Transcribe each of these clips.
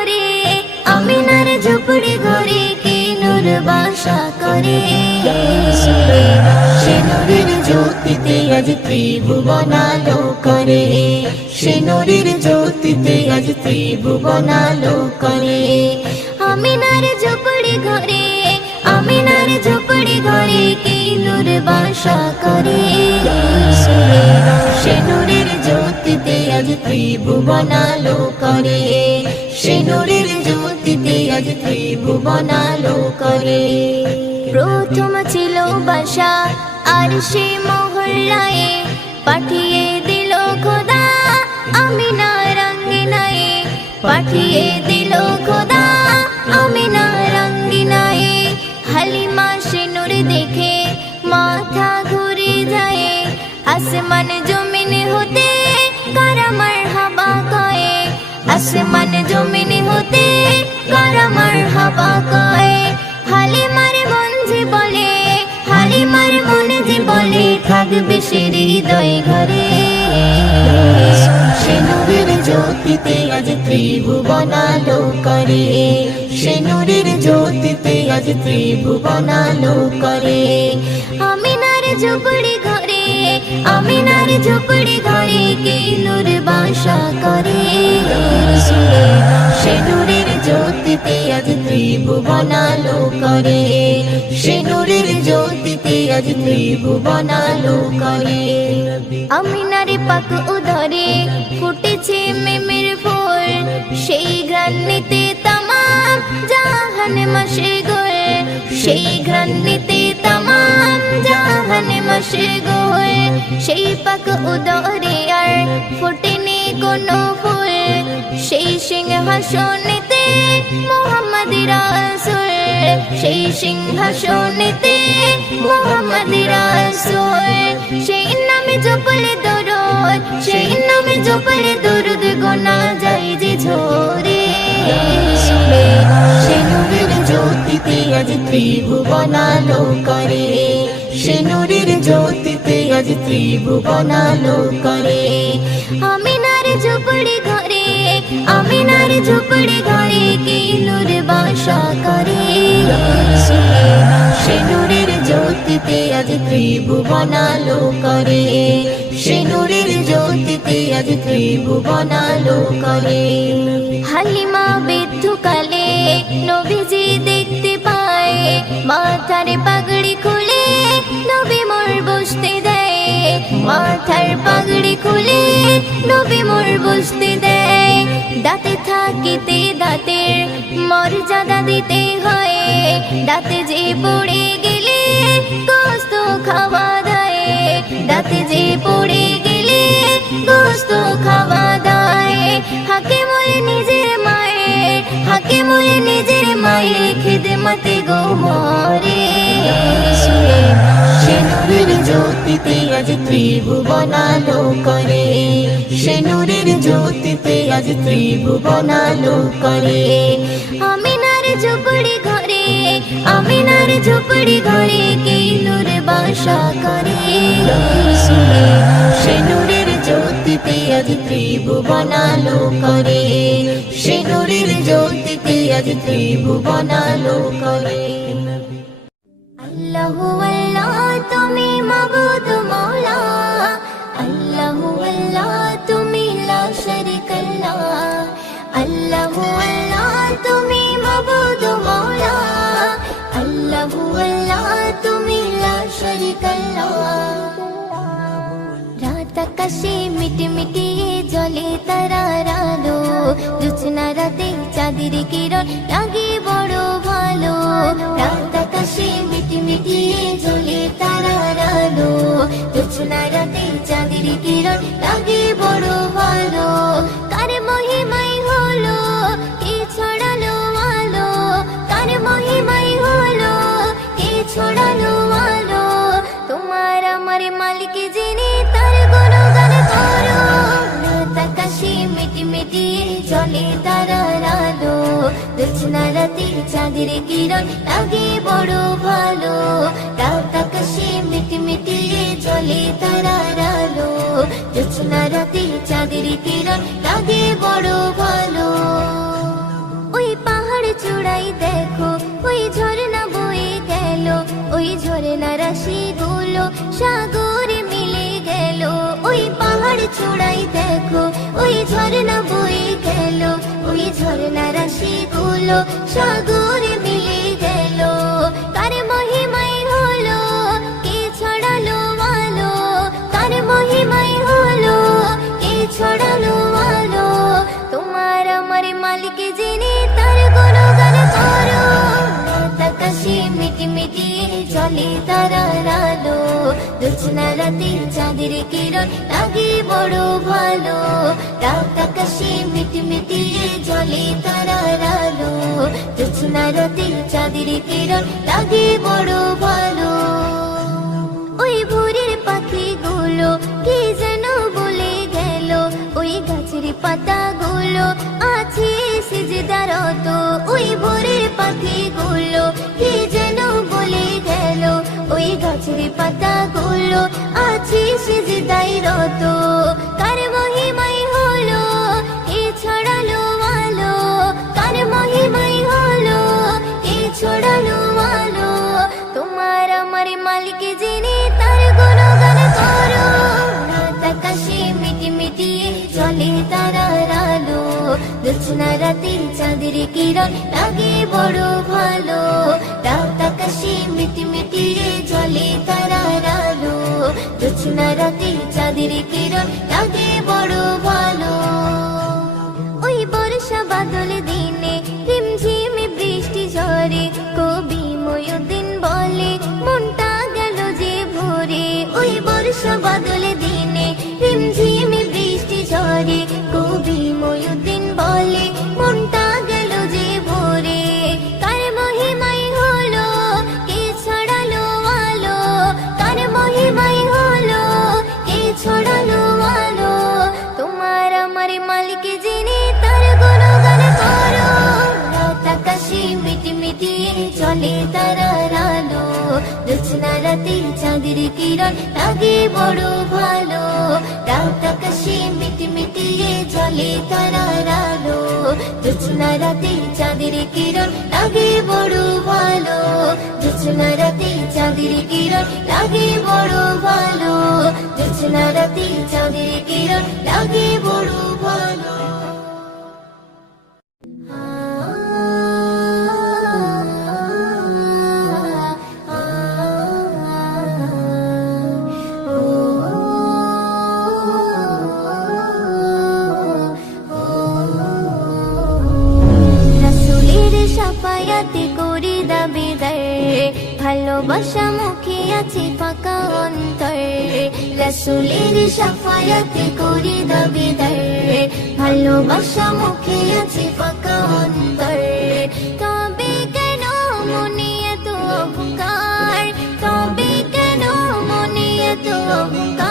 ঘরে আমিনার ঝুপড়ি ঘরে কি নূর বাসা করে। সে নূরের জ্যোতিতে আজ ত্রিভুবন আলো করে, সে নূরের জ্যোতিতে আজ ত্রিভুবন আলো করে। আমিনার ঝুপড়ি ঘরে আমিনার ঝুপড়ি ঘরে কি নূর বাসা করে। সে নূরের জ্যোতিতে আজ ত্রিভুবন আলো করে, সে নূরের জ্যোতিতে আজ ত্রিভুবন আলো করে। প্রথম ছিল বাসা আর সে মহল্লায়, পাঠিয়ে দিল খোদা আমিনার আঙ্গিনায়, পাঠিয়ে দিল খোদা আমিনার আঙ্গিনায়। হালিমা সে নূর দেখে মাথা ঘুরে যায়, আসমান জমিন হতে কারা মারহাবা কয়, আসমান জমিন হতে কারা মারহাবা কয়। হালিমার মন যে বলে, হালিমার মনে যে বলে থাকবে সে হৃদয় ঘরে। সে নূরের জ্যোতিতে আজ ত্রিভুবন আলো করে, সে নূরের জ্যোতিতে আজ ত্রিভুবন আলো করে। আমিনার ঝুপড়ি ঘরে আমিনার ঝুপড়ি ঘরে কি নূর বাসা করে। সে নূরের জ্যোতিতে আজ ত্রিভুবন আলো করে, সে নূরের জ্যোতিতে আজ ত্রিভুবন আলো করে। আমিনার পাক উদরে ফুটেছে মেমের ফুল, সেই ঘ্রাণ নিতে তামাম জাহান মশগুল, সেই ঘ্রাণ নিতে তামাম জাহান মশগুল। সেই পাক উদরে আর ফোটেনি কোনো ফুল, সেই সিংহাসনেতে মুহাম্মদ রাসূল, সেই সিংহাসনেতে মুহাম্মদ রাসূল। সেই নামে জপলে দরুদ, সেই নামে জপলে দরুদ গোনা যায় যে ঝরে। সে নূরের জ্যোতিতে আজ ত্রিভুবন আলো করে, সে নূরের জ্যোতিতে আজ ত্রিভুবন আলো করে। আমিনার ঝুপড়ি ঘরে আমিনার ঝুপড়ি ঘরে কি নূর বাসা করে। সে নূরের জ্যোতিতে আজ ত্রিভুবন আলো করে, সে নূরের জ্যোতিতে আজ ত্রিভুবন আলো করে। হালিমা বৃদ্ধকালে নবীজি দেখতে পায়, মাথার পাগড়ি খুলে নবী মোর বসতে দেয়, মাথার পাগড়ি খুলে নবী মোর বসতে দেয়। দাঁতে থাকিতে দাঁতের মর্যাদা দিতে হয়, দাঁতে যে পড়ে গেলে গোস্ত খাওয়া দেয়, দাঁতে যে পড়ে গেলে গোস্ত খাওয়া দেয়। হাকে মোয়ে নিজের মায়ের, হাকে মোয়ে নিজের মায়ের খিদমতে গো মরে। সে নূরের জ্যোতিতে আজ ত্রিভুবন আলো করে, সে নূরের জ্যোতিতে আজ ত্রিভুবন আলো করে। আমিনার ঝুপড়ি ঘরে আমিনার ঝুপড়ি ঘরে কি নূর বাসা করে। সে নূরের জ্যোতিতে আজ ত্রিভুবন আলো করে, সে নূরের জ্যোতিতে আজ ত্রিভুবন আলো করে। আল্লাহু আল্লাহ তুমি মাবুদ মওলা, আল্লাহু আল্লাহ তুমি লা শারীকা লাহ, আল্লাহু আল্লাহ তুমি মাবুদ মওলা, আল্লাহু আল্লাহ তুমি লা শারীকা লাহ। রাত আকাশে মিটমিটিয়ে জ্বলে তারার আলো, জোছনা রাতে চাঁদের কিরণ লাগে বড় ভালো। রাত আকাশে মিটমিটিয়ে জ্বলে তারার আলো, জোছনা রাতে চাঁদের কিরণ লাগে বড় ভালো। কার মহিমাই হলো কে ছড়ালো আলো, কার মহিমাই হলো কে ছড়ালো আলো। তোমার আমার মালিক যিনি তার গুণগান করো। রাত আকাশে মিটমিটিয়ে জ্বলে তারার আলো, জোছনা রাতে চাঁদের কিরণ লাগে বড় ভালো। রাত আকাশে মিটমিটিয়ে জ্বলে তারার আলো, জোছনা রাতে চাঁদের কিরণ লাগে বড় ভালো। পাহাড় চূড়াই দেখো ওই ঝর্ণা বয়ে গেল, ওই ঝর্ণা রাশি গুলো সাগরে মিলে গেল। কার মহিমাই হলো কে ছড়ালো আলো, কার মহিমাই হলো কে ছড়ালো আলো। তোমার আমার মালিক যিনি তার গুণগান করো, রাত আকাশে মিটি মিটিয়ে চলে তারার আলো। জোছনা রাতে চাঁদের কিরণ লাগে বড় ভালো, রাত আকাশে মিটি মিটিয়ে চলে তারার আলো। জোছনা রাতে চাঁদের কিরণ লাগে বড় ভালো। ওই ভোরের পাখিগুলো কি যেন বলে গেল, ওই গাছের পাতাগুলো আছে সিজদারত। ওই ভোরের পাখিগুলো কি যেন বলে গেল, ওই গাছের পাতাগুলো আছে সিজদায় রত। কার মহিমাই হলো কে ছড়ালো আলো, কার মহিমাই হলো কে ছড়ালো আলো। তোমার আমার মালিক যিনি তার গুণগান করো, রাত আকাশে মিটি মিটিয়ে চলে তারার আলো। জোছনা রাতে চাঁদের কিরণ লাগে বড় ভালো, রাত আকাশে মিটি মিটিয়ে চলে তারার আলো। জোছনা রাতে চাঁদের কিরণ লাগে বড় ভালো। ওই বর্ষা বাদল দিনে রিমঝিম বৃষ্টি ঝরে, কবি ময়ূরদিন বলে মনটা গেল যে ভরে। ওই বর্ষা বাদল দিনে রিমঝিম বৃষ্টি ঝরে, কবি ময়ূরদিন বলে মনটা গেল যে ভরে। কার মহিমাই হলো কে ছড়ালো আলো, কার মহিমাই হলো কে ছড়ালো আলো। তোমার আমার মালিক যিনি তার গুণগান করো, রাত আকাশে মিটি মিটিয়ে চলে তারার আলো। জোছনা রাতে চাঁদের কিরণ লাগে বড় ভালো, রাত আকাশে মিটি মিটিয়ে চলে তারার আলো। জোছনা রাতে চাঁদের কিরণ লাগে বড় ভালো, জোছনা রাতে চাঁদের কিরণ লাগে বড় ভালো, জোছনা রাতে চাঁদের কিরণ লাগে বড় ভালো। সাফায়াতে করি দাবিদার, ভালোবাসা মুখে আছে ফাঁকা অন্তর। রাসূলের সাফায়াতে করি দাবিদার, ভালোবাসা মুখে আছে ফাঁকা অন্তর। তবে কেন মনে এত অহংকার, তবে কেন মনে এত অহংকার।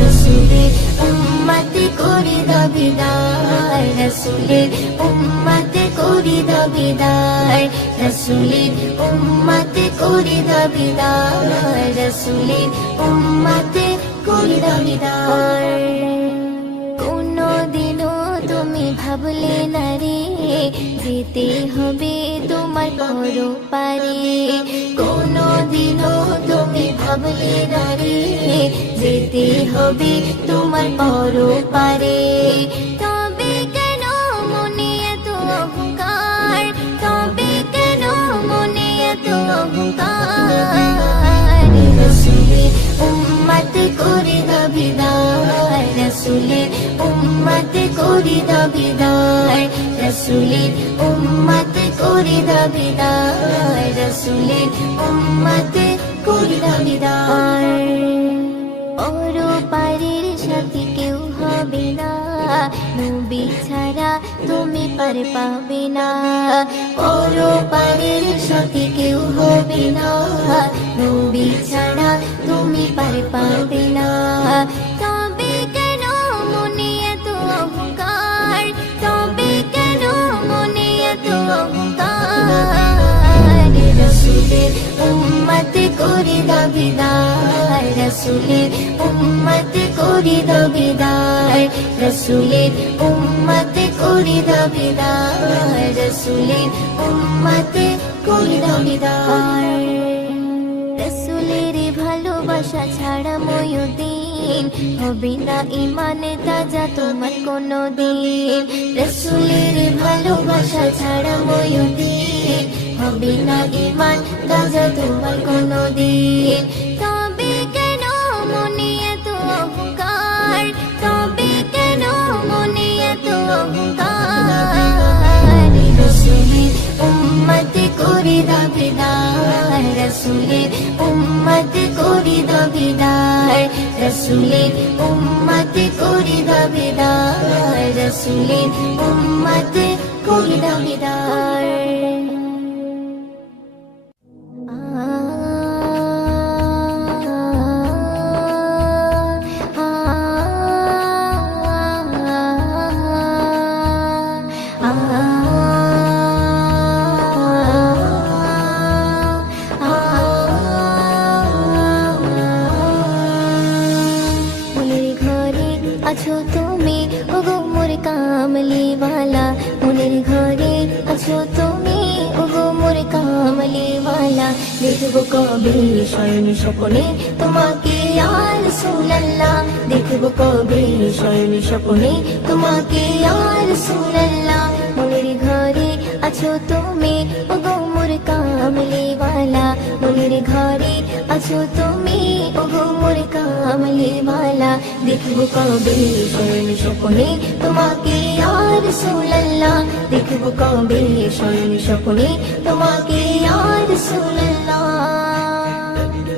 রাসূলের উম্মতে করি দাবিদার, রাসূলের উম্মতে করি দাবিদার, রাসূলের উম্মতে করি দাবিদার, রাসূলের উম্মতে করি দাবিদার। কোনদিনও তুমি ভাবলে না রে যেতে হবে তোমার পরপারে, কোনদিনও তুমি ভাবলে না রে যেতে হবে তোমার পরপারে। তবে কেন মনে এত অহংকার, তবে কেন মনে এত অহংকার। রাসূলের উম্মতে করি দাবিদার, রাসূলের উম্মতে করি দাবিদার, রাসূলের উম্মতে করি দাবিদার, রাসূলের উম্মতে করি দাবিদার। পরপারের সাথী কেউ হবে না, নবী ছাড়া তুমি পার পাবে না। পরপারের সাথী কেউ হবে না, নবী ছাড়া তুমি পার পাবে না। তবে কেন মনে এত অহংকার, তবে কেন মনে এত অহংকার। রাসূলের উম্মতে করি দাবিদার, রাসূলের উম্মতে করি দাবিদার, রাসূলের উম্মতে করি দাবিদার, রাসূলের উম্মতে করি দাবিদার। রাসূলের ভালোবাসা ছাড়া ময়ূরদিন দিন, হবে না ইমান তাজা তোমার কোনো দিন। রসুলের ভালোবাসা ছাড়া ময়ূদিন, হবে না ইমান তাজা তোমার কোনো দিন। তবে কেন মনে এত অহংকার, তবে কেন মনে এত অহংকার। রসুলের উম্মত করে দাবিদার, রসুলের উম্মত করে দাবিদার, রসুলের উম্মত করে দাবিদার, রসুলের উম্মত করে দাবিদার। আছো তুমি ওগো মোর কামলিওয়ালা, মনের ঘরে আছো তুমি ওগো মোর কামলিওয়ালা। দেখবো কবে শয়ন স্বপ্নে তোমাকে ইয়া রাসূলুল্লাহ, দেখবো কবে শয়ন স্বপ্নে তোমাকে ইয়া রাসূলুল্লাহ। মনের ঘরে আছো তুমি ওগো মোর কামলিওয়ালা, মনের ঘরে আছো তুমি ওগো মোর কামলিওয়ালা। দেখবো কবে শয়ন স্বপ্নে তোমাকে ইয়া রাসূলুল্লাহ, দেখবো কবে শয়ন স্বপ্নে তোমাকে ইয়া রাসূলুল্লাহ।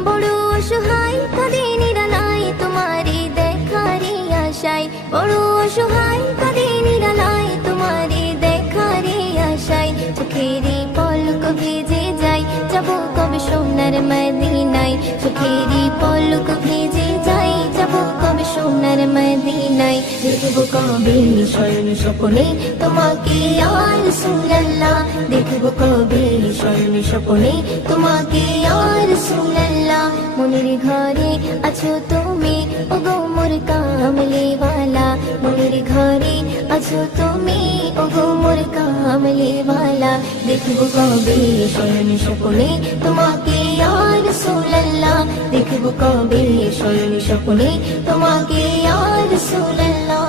বড় অসহায় কাঁদে নিরালায় তোমারে দেখারে আশায়, বড় অসহায় কাঁদে নিরালায় তোমারে দেখারে আশায়। চোখেরই পলক ভেজে যায়, যাবো কবে সোনার মদিনায়, চোখেরই পলক ভেজে যায়, যাবো কবে সোনার মদিনায়। দেখবো কবে শয়ন স্বপ্নে তোমাকে ইয়া রাসূলুল্লাহ, দেখবো কবে শয়ন স্বপ্নে তোমাকে ইয়া রাসূলুল্লাহ। মনের ঘরে আছো তুমি ওগো মোর কামলিওয়ালা, মনের ঘরে আছো তুমি ওগো মোর কামলিওয়ালা। দেখবো কবে শয়ন স্বপ্নে তোমাকে ইয়া রাসূলুল্লাহ, দেখবো কবে শয়ন স্বপ্নে তোমাকে ইয়া রাসূলুল্লাহ।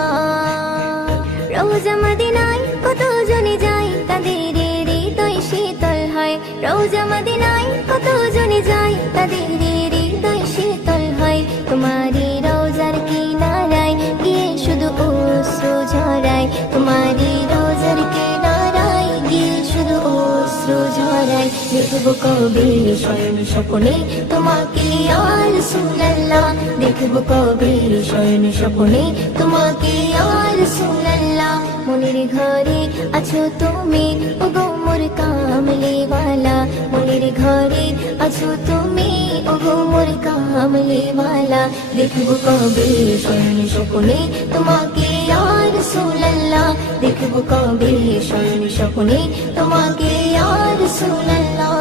রওজা মদিনায় কত জনে যায়, তাদের হৃদয় শীতল হয়। রওজা মদিনায় কত জনে যায়, তাদের হৃদয় শীতল হয়। তোমারি রওজার কিনারায় গিয়ে শুধু অশ্রু ঝরায়, তোমারি রওজার কিনারায় গিয়ে শুধু অশ্রু ঝরায়। দেখবো কবে শয়ন স্বপ্নে তোমাকে ইয়া রাসূলুল্লাহ, দেখবো কবে শয়ন স্বপ্নে তোমাকে ইয়া রাসূলুল্লাহ। মনের ঘরে আছো তুমি ওগো মোর কামলিওয়ালা, মনের ঘরে আছো তুমি ওগো মোর কামলিওয়ালা। দেখবো কবে শয়ন স্বপ্নে তোমাকে ইয়া রাসূলুল্লাহ, দেখবো কবে শয়ন স্বপ্নে তোমাকে ইয়া রাসূলুল্লাহ।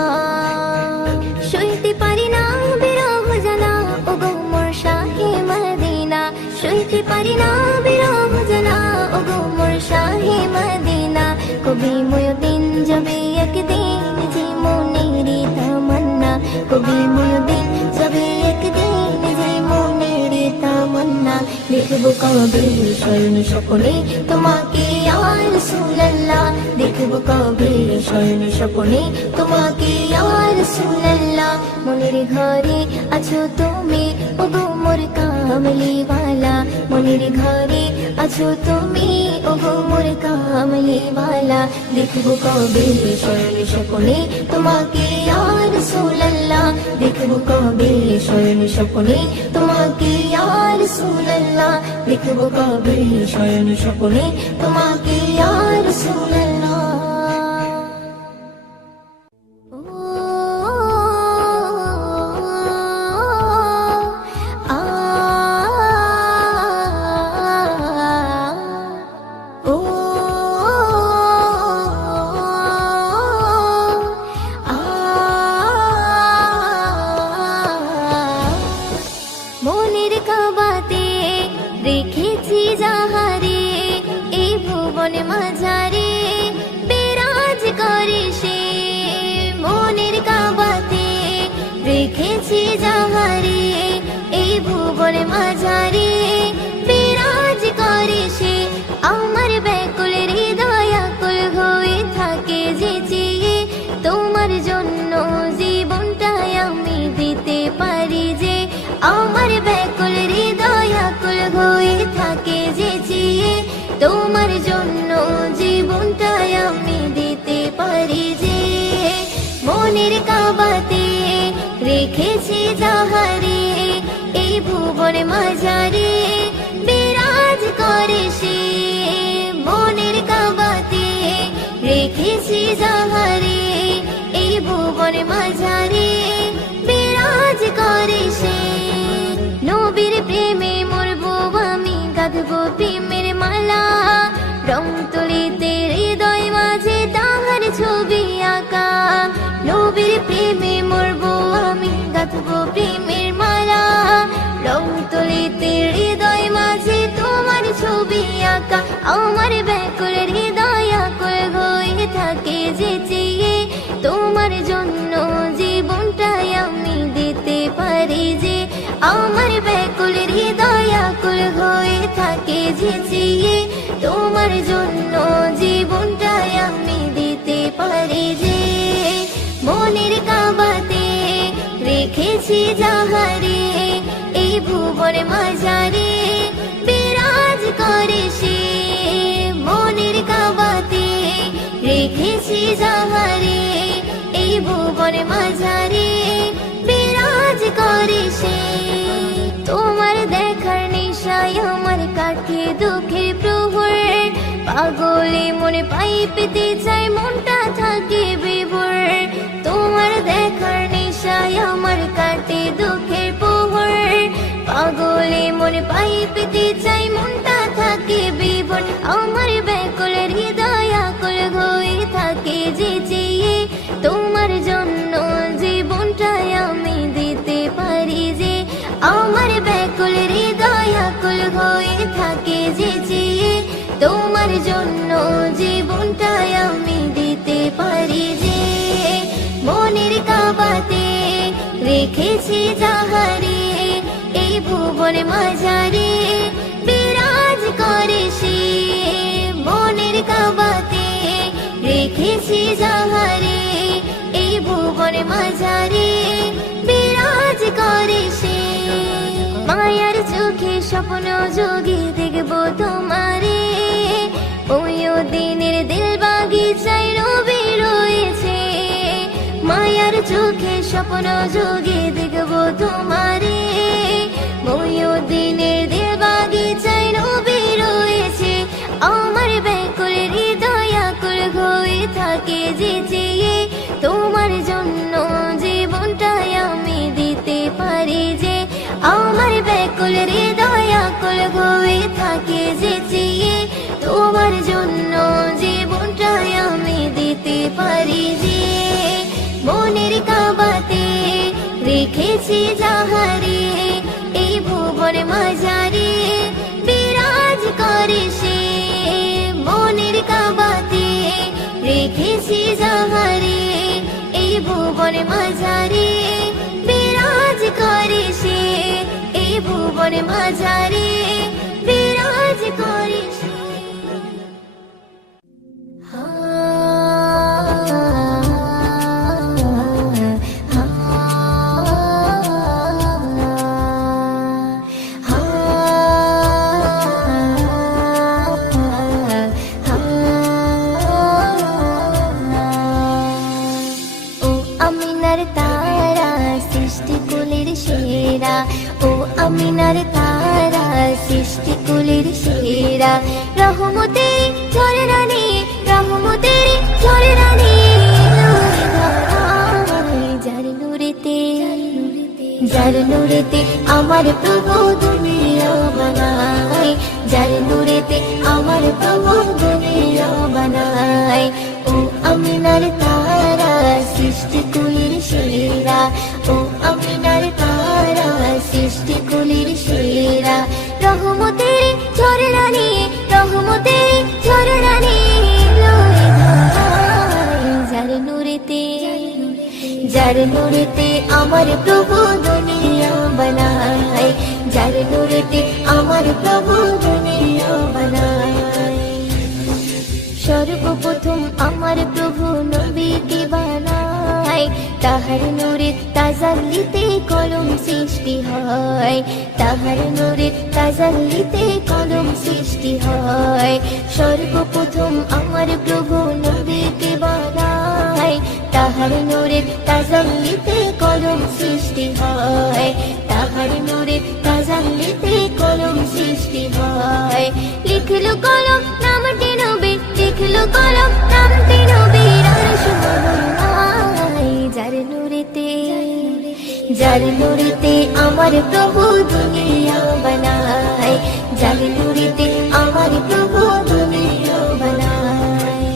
সইতে পারি না বিরহ জ্বালা ওগো মোর শাহে মদিনা, সইতে পারি না বিরহ জ্বালা ওগো মোর শাহে মদিনা। কবি ময়দিন যাবে একদিন যে মনের তামান্না, কবি ময়দিন যাবে একদিন যে মনের তামান্না। দেখবো কবে শয়ন স্বপ্নে তোমাকে ইয়া রাসূলুল্লাহ, দেখবো কবে শয়ন স্বপ্নে তোমাকে ইয়া রাসূলুল্লাহ। মনের ঘরে আছো তুমি ওগো মোর কামলিওয়ালা, মনের ঘরে আছো তুমি ওগো মোর কামলিওয়ালা। দেখবো কবে শয়ন স্বপ্নে তোমাকে ইয়া রাসূলুল্লাহ, দেখবো কবে শয়ন স্বপ্নে তোমাকে ইয়া রাসূলুল্লাহ, দেখবো কবে শয়ন স্বপ্নে তোমাকে ইয়া রাসূলুল্লাহ। মনের কাবাতে রেখেছি যাহারে, এই ভুবন মাঝারে বিরাজ করে সে। মনের কাবাতে রেখেছি যাহারে, এই ভুবন ভুবনে মাঝারে বিরাজ করে সে, আমার ব্যাকুল হৃদয় আকুল হয়ে থাকে যে চেয়ে, তোমার জন্য জীবনটাই আমি দিতে পারি যে, আমার ব্যাকুল হৃদয় আকুল হয়ে থাকে যে চেয়ে, তোমার জন্য জীবনটাই আমি দিতে পারি যে। মনের কাবাতে রেখেছি যাহারে, এই ভুবনে মাঝারে বিরাজ করে সে, মনের কাবাতে রেখেছি যাহারে, এই ভুবনে মাঝারে বিরাজ করে সে। নবীর প্রেমে মরবো আমি, গাঁথবো প্রেমের মালা, রং তুলিতে হৃদয় মাঝে তাহার ছবি আঁকা। নবীর প্রেমে মরবো আমি, গাঁথবো প্রেমের মালা, রং তুলিতে হৃদয় মাঝে তোমার ছবি আঁকা। আমার ব্যাকুল হৃদয় আকুল হয়ে থাকে যে চেয়ে, তোমার জন্য জীবনটাই আমি দিতে পারি যে, আমার ব্যাকুল হৃদয় আকুল হয়ে থাকে যে চেয়ে, তোমার জন্য জীবনটাই আমি দিতে পারি যে। মনের কাবাতে রেখেছি যাহারে, এই ভুবনে মাঝারে বিরাজ করে সে, মনের কাবাতে রেখেছি যাহারে, এই ভুবনে মাঝারে বিরাজ করে সে। তোমার দেখার নেশায় আমার কাটে দুঃখের প্রহর, পাগলে মনে পাই পেতে চাই মনটা থাকে বিভোর। তোমার দেখার নেশায় আমার কাটে দুঃখের প্রহর, পাগলে মনে পাই পেতে চাই মনটা থাকে বিভোর। আমার ব্যাকুল হৃদয় আকুল হয়ে থাকে যে চেয়ে, তোমার জন্য জীবনটাই আমি দিতে পারি যে, আমার ব্যাকুল হৃদয় আকুল হয়ে থাকে যে চেয়ে, তোমার জন্য জীবনটাই আমি দিতে পারি যে। মনের কাবাতে রেখেছি যাহারে, এই ভুবনে মাঝারে বিরাজ করে সে, মনের কাবাতে রেখেছি যাহারে, এই ভুবনে মাঝারে বিরাজ করে সে। মায়ার চোখে স্বপ্ন যোগে দেখবো তোমারে, ওই দিনের দিল বাগিচায় রবি রয়েছে। মায়ার চোখে স্বপ্ন যোগে দেখবো তোমারে, ওই দিনের দিল বাগিচায় রবি রয়েছে। আমার ব্যাকুল হৃদয় আকুল হয়ে থাকে যে চেয়ে, তোমার জন্য জীবনটাই আমি দিতে পারি যে, আমার ব্যাকুল হৃদয় আকুল হয়ে থাকে যে চেয়ে, তোমার জন্য জীবনটাই আমি দিতে পারি যে। মনের কাবাতে রেখেছি যাহারে, এই ভুবনে মাঝারে বিরাজ করে সে, মনের কাবাতে রেখেছি যাহারে, এই ভুবনে মাঝারে বিরাজ করে সে, এই ভুবনে মাঝারে বিরাজ করে সে। আমিনার তারা সৃষ্টি কুলের সেরা, রহমতের ঝরনানি, রহমতের ঝরনানি, যার নূরেতে, যার নূরেতে আমার প্রভু দুনিয়া বানায়, যার নূরেতে আমার প্রভু দুনিয়া বানায়। ও আমিনার তারা সৃষ্টি কুলের সেরা, ও আমিনার তারা সৃষ্টি কুলের সেরা, রহমতের ঝরনানি, রহমতের ঝরনানি, যার নূরেতে, যার নূরেতে আমার প্রভু দুনিয়া বানায়, যার নূরেতে আমার প্রভু দুনিয়া বানায়। সর্বপ্রথম আমার প্রভু নবীকে বানায়, তাহার নূরে তাজাল্লিতে কলম সৃষ্টি হয়, তাহার নূরে তাজাল্লিতে কলম সৃষ্টি হয়। সর্বপ্রথম আমার প্রভু নবীকে বানায়, তাহার নূরে তাজাল্লিতে কলম সৃষ্টি হয়, তাহার নূরে তাজাল্লিতে কলম সৃষ্টি হয়। লিখলো কলম নামটি নবী, লিখলো কলম নামটি নবীর আরশ মহল্লায়। যার নূরেতে, যার নূরেতে আমার প্রভু দুনিয়া বানায়, যার নূরেতে আমার প্রভু দুনিয়া বানায়।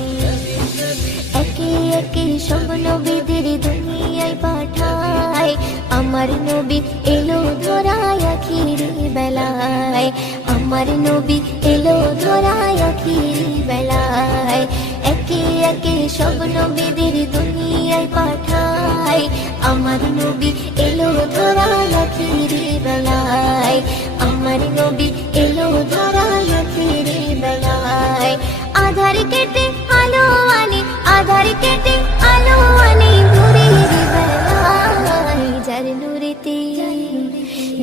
একে একে সব নবীদের দুনিয়ায় পাঠায়, আমার নবী এলো ধরায় আখিরি বেলায়, আমার নবী এলো ধরায় আখিরি বেলায়। একে একে সব নবীদের দুনিয়ায় পাঠায়, আমার নবী এলো ধরায় আখিরি বেলায়, আমার নবী এলো ধরায় আখিরি বেলায়। আধার কেটে আলো আনে, আধার কেটে আলো আনে ভোরের বেলায়। যার নূরেতে,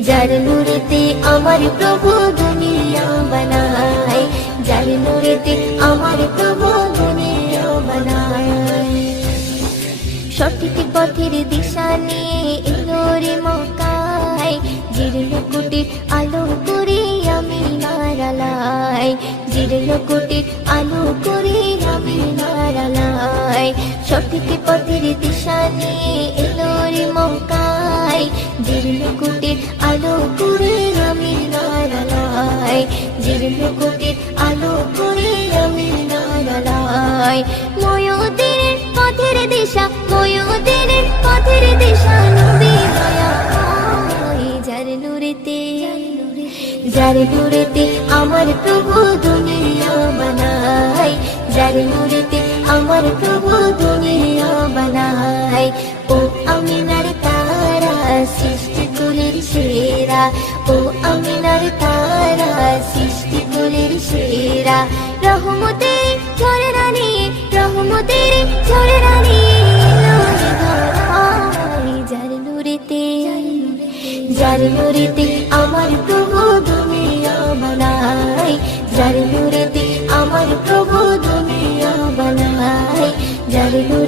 যার নূরেতে আমার প্রভু দুনিয়া বানায়, যার নূরেতে আমার প্রভু দুনিয়া বানায়। সঠিক পথের দিশা নিয়ে এলো রে মক্কায়, জীর্ণ কুটির আলো করে আমি নারালাই, জীর্ণ কুটির আলো করে আমি নারালাই। সঠিক পথের দিশা নিয়ে এলো রে মক্কায়, জীর্ণ কুটির আলো করে আমি নারালাই, জীর্ণ কুটির আলো করে আমি নারালাই। ময়ূরের পথের দিশা, ময়ূরের পথের দিশা নবী দয়াময়। যার নূরেতে, যার নূরেতে আমার প্রভু দুনিয়া বানায়, যার নূরেতে আমার প্রভু দুনিয়া বানায়। ও আমিনার তারা সৃষ্টি কুলের সেরা, ও আমিনার তারা সৃষ্টি কুলের সেরা। রহমতের ঝরনা নিয়ে, রহমতের ঝরনা নিয়ে এলো রে ধরায়। যার নূরেতে, যার নূরেতে আমার প্রভু দুনিয়া বানায়, যার নূরেতে আমার প্রভু দুনিয়া বানায়, যার নূরেতে